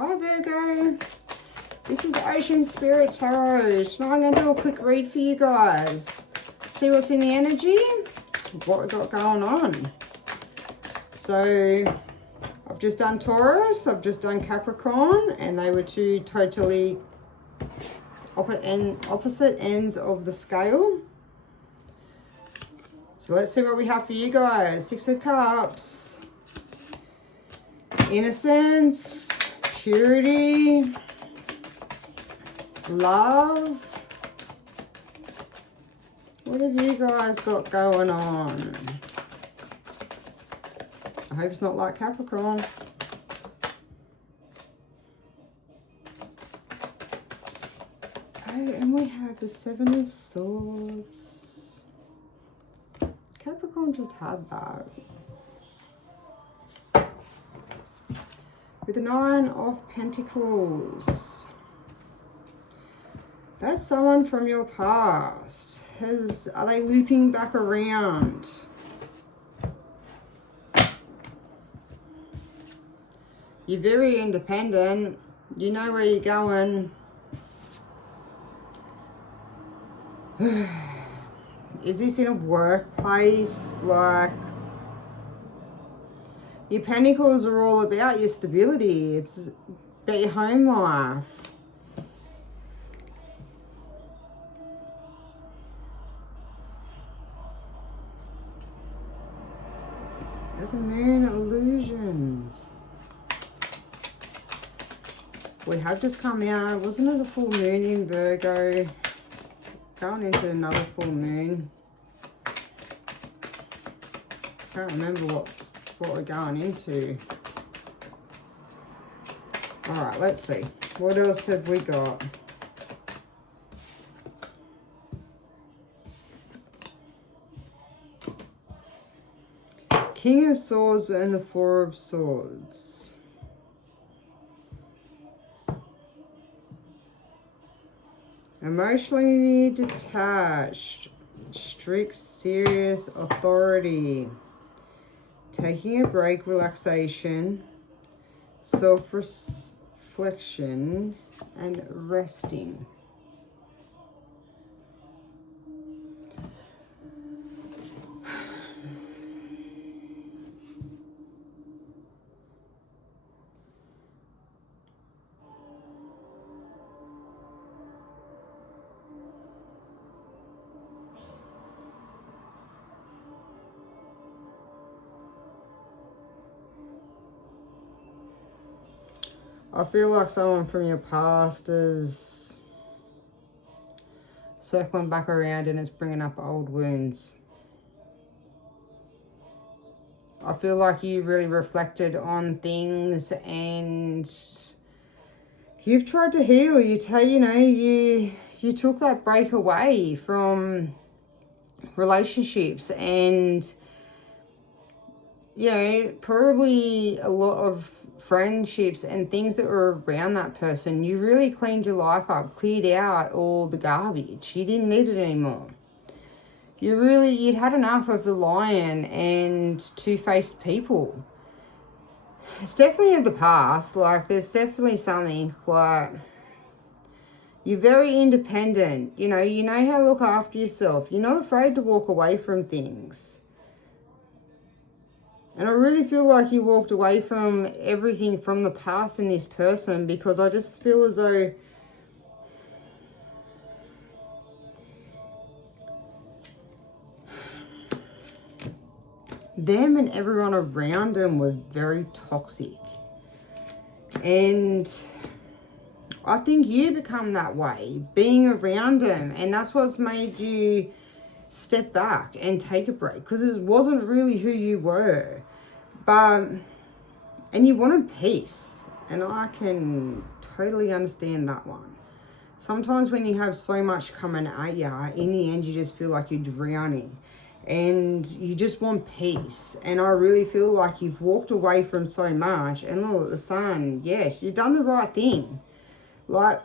Hi Virgo, this is Ocean Spirit Tarot. Now I'm going to do a quick read for you guys. See what's in the energy, what we've got going on. So I've just done Taurus, I've just done Capricorn, and they were two totally opposite ends of the scale. So let's see what we have for you guys. Six of Cups, innocence, purity, love. What have you guys got going on? I hope it's not like Capricorn. Oh, and we have the Seven of Swords. Capricorn just had that. With the Nine of Pentacles. That's someone from your past. Are they looping back around? You're very independent. You know where you're going. Is this in a workplace? Like, your Pentacles are all about your stability. It's about your home life. The Moon illusions. We have just come out. Wasn't it a full moon in Virgo? Going into another full moon. Can't remember what we're going into. All right, let's see. What else have we got? King of Swords and the Four of Swords. Emotionally detached. Strict, serious authority. Taking a break, relaxation. Self-reflection and resting. I feel like someone from your past is circling back around and it's bringing up old wounds. I feel like you really reflected on things and you've tried to heal. You took that break away from relationships and, you know, probably a lot of friendships and things that were around that person. You really cleaned your life up, cleared out all the garbage. You didn't need it anymore. You'd had enough of the lion and two-faced people. It's definitely of the past. Like, there's definitely something, like, you're very independent. You know how to look after yourself. You're not afraid to walk away from things. And I really feel like you walked away from everything from the past in this person, because I just feel as though them and everyone around them were very toxic. And I think you become that way, being around them. And that's what's made you step back and take a break, because it wasn't really who you were. And you wanted peace, and I can totally understand that one. Sometimes when you have so much coming at you, in the end you just feel like you're drowning and you just want peace. And I really feel like you've walked away from so much, and look at the sun. Yes, you've done the right thing. Like,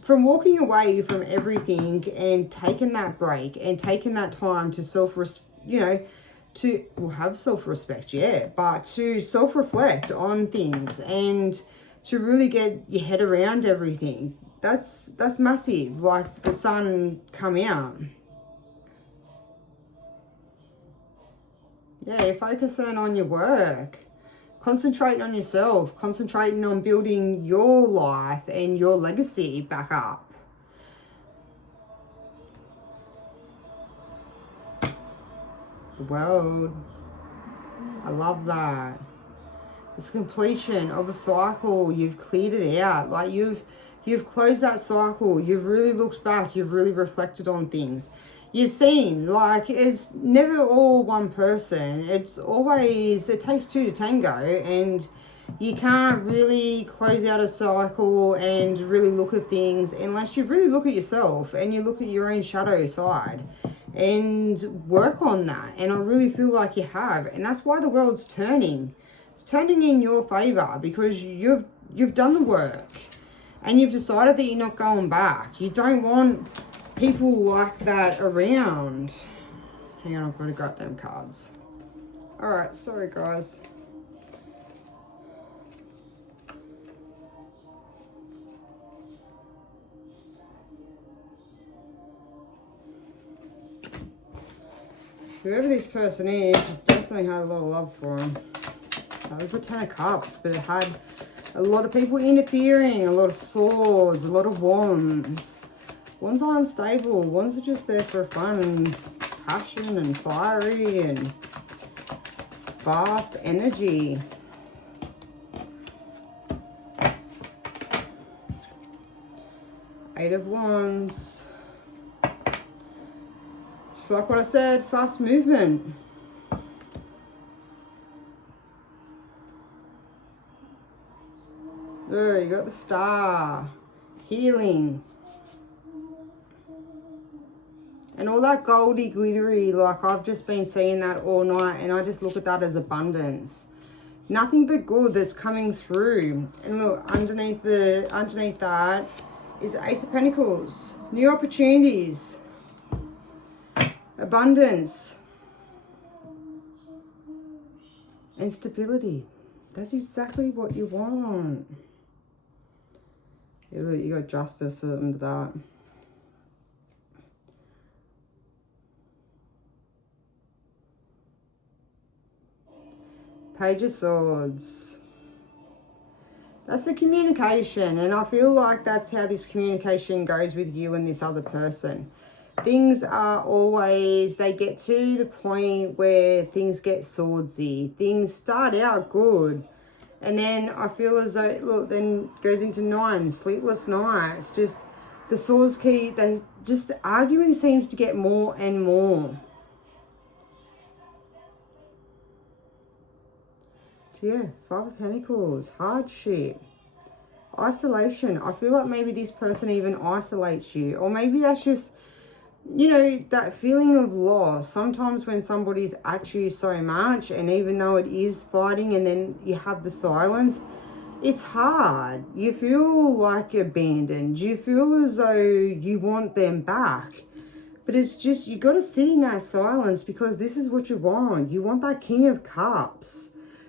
from walking away from everything and taking that break and taking that time to have self-respect, yeah, but to self-reflect on things and to really get your head around everything. That's massive, like the sun come out. Yeah, you're focusing on your work, concentrating on yourself, concentrating on building your life and your legacy back up. The world. I love that. It's completion of a cycle. You've cleared it out. Like you've closed that cycle. You've really looked back. You've really reflected on things. You've seen, like, it's never all one person. It's always, it takes two to tango, and you can't really close out a cycle and really look at things unless you really look at yourself and you look at your own shadow side and work on that. And I really feel like you have, and that's why the world's turning. It's turning in your favor because you've done the work and you've decided that you're not going back. You don't want people like that around. Hang on, I've got to grab them cards. All right, sorry guys. Whoever this person is, you definitely had a lot of love for them. That was the Ten of Cups, but it had a lot of people interfering, a lot of swords, a lot of wands. Wands are unstable. Wands are just there for fun and passion and fiery and fast energy. Eight of Wands. Just like what I said, fast movement. Oh, you got the Star. Healing. And all that goldy, glittery, like I've just been seeing that all night, and I just look at that as abundance. Nothing but good that's coming through. And look, underneath that is the Ace of Pentacles. New opportunities. Abundance. And stability. That's exactly what you want. Yeah, look, you got justice under that. Page of Swords. That's the communication, and I feel like that's how this communication goes with you and this other person. Things are always, they get to the point where things get swordsy. Things start out good, and then I feel as though, look, then goes into 9, sleepless nights. Just the swords keep, they just, arguing seems to get more and more. Yeah, Five of Pentacles, hardship, isolation. I feel like maybe this person even isolates you, or maybe that's just, you know, that feeling of loss. Sometimes when somebody's at you so much, and even though it is fighting, and then you have the silence, it's hard. You feel like you're abandoned. You feel as though you want them back. But it's just, you got to sit in that silence, because this is what you want. You want that King of Cups.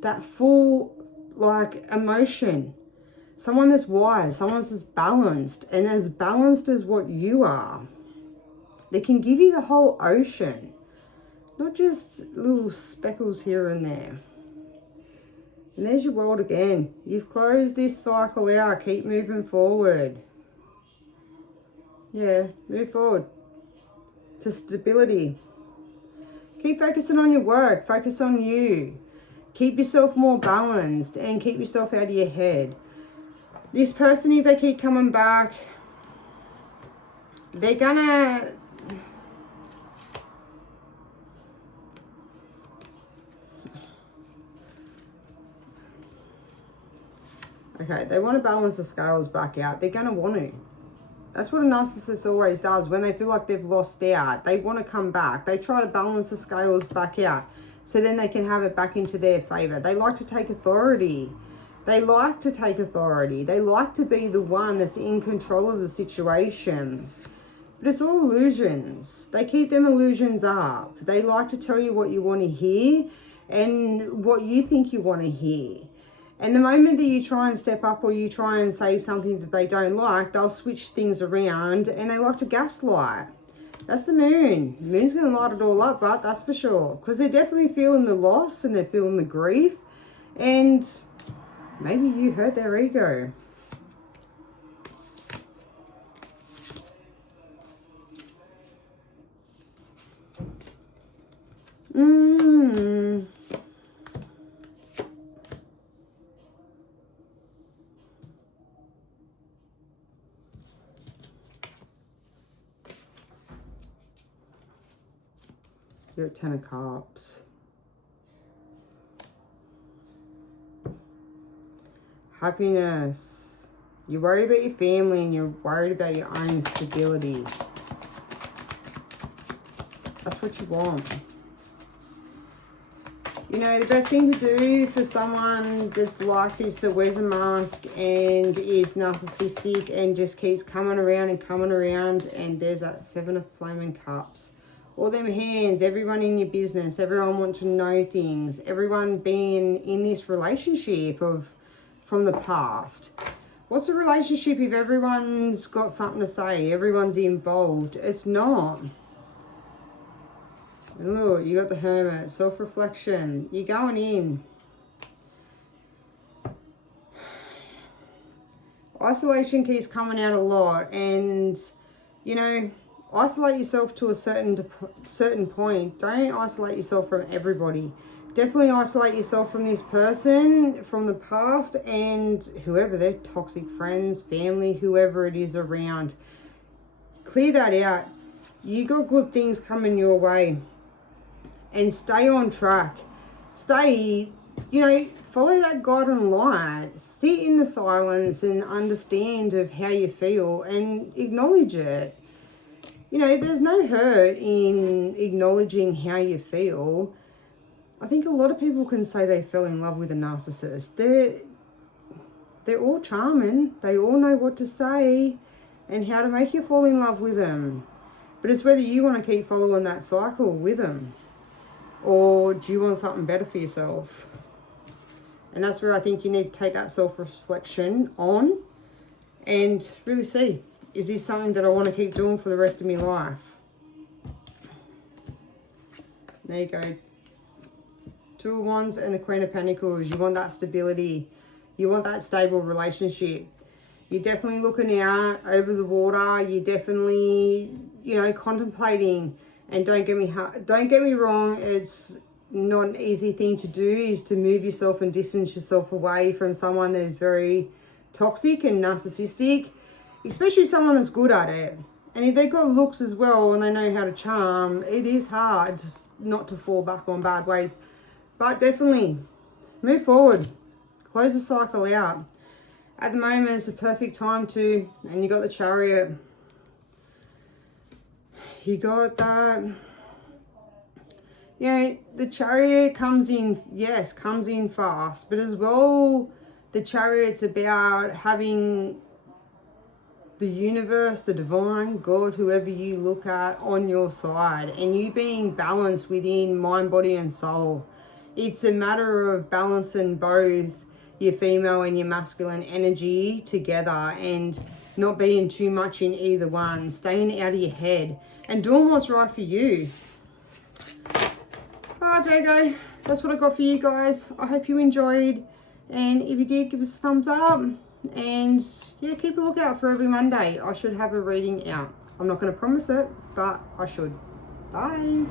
That full, like, emotion. Someone that's wise, someone that's balanced, and as balanced as what you are. They can give you the whole ocean, not just little speckles here and there. And there's your world again. You've closed this cycle out. Keep moving forward. Yeah, move forward to stability. Keep focusing on your work. Focus on you. Keep yourself more balanced and keep yourself out of your head. This person, if they keep coming back, they're gonna... Okay, they want to balance the scales back out. They're going to want to. That's what a narcissist always does. When they feel like they've lost out, they want to come back. They try to balance the scales back out, so then they can have it back into their favor. They like to take authority. They like to take authority. They like to be the one that's in control of the situation. But it's all illusions. They keep them illusions up. They like to tell you what you want to hear and what you think you want to hear. And the moment that you try and step up or you try and say something that they don't like, they'll switch things around and they like to gaslight. That's the moon. The moon's going to light it all up, but that's for sure. Because they're definitely feeling the loss and they're feeling the grief. And maybe you hurt their ego. You're at 10 of Cups. Happiness. You're worried about your family and you're worried about your own stability. That's what you want. You know, the best thing to do for someone that's like this, that wears a mask and is narcissistic and just keeps coming around, and there's that 7 of Flaming Cups. All them hands, everyone in your business, everyone wants to know things, everyone being in this relationship from the past. What's a relationship if everyone's got something to say, everyone's involved? It's not. Look, you got the Hermit, self-reflection. You're going in. Isolation keeps coming out a lot, and you know, isolate yourself to a certain point. Don't isolate yourself from everybody. Definitely isolate yourself from this person from the past and whoever, their toxic friends, family, whoever it is around. Clear that out. You got good things coming your way. And stay on track. Stay, you know, follow that guiding light. Sit in the silence and understand of how you feel and acknowledge it. You know, there's no hurt in acknowledging how you feel. I think a lot of people can say they fell in love with a narcissist. They're all charming. They all know what to say and how to make you fall in love with them. But it's whether you want to keep following that cycle with them, or do you want something better for yourself? And that's where I think you need to take that self-reflection on and really see, is this something that I want to keep doing for the rest of my life? There you go. 2 of Wands and the Queen of Pentacles. You want that stability. You want that stable relationship. You're definitely looking out over the water. You're definitely, you know, contemplating. And don't get me wrong, it's not an easy thing to do, is to move yourself and distance yourself away from someone that is very toxic and narcissistic, especially someone that's good at it. And if they've got looks as well and they know how to charm, it is hard just not to fall back on bad ways. But definitely move forward, close the cycle out. At the moment, it's a perfect time to, and you got the Chariot. You got that. You know, the Chariot comes in, yes, comes in fast, but as well, the Chariot's about having the universe, the divine, God, whoever you look at, on your side, and you being balanced within mind, body, and soul. It's a matter of balancing both your female and your masculine energy together and not being too much in either one, staying out of your head and doing what's right for you. All right, Virgo, that's what I got for you guys. I hope you enjoyed, and if you did, give us a thumbs up, and yeah, keep a lookout for every Monday. I should have a reading out. I'm not going to promise it, but I should. Bye.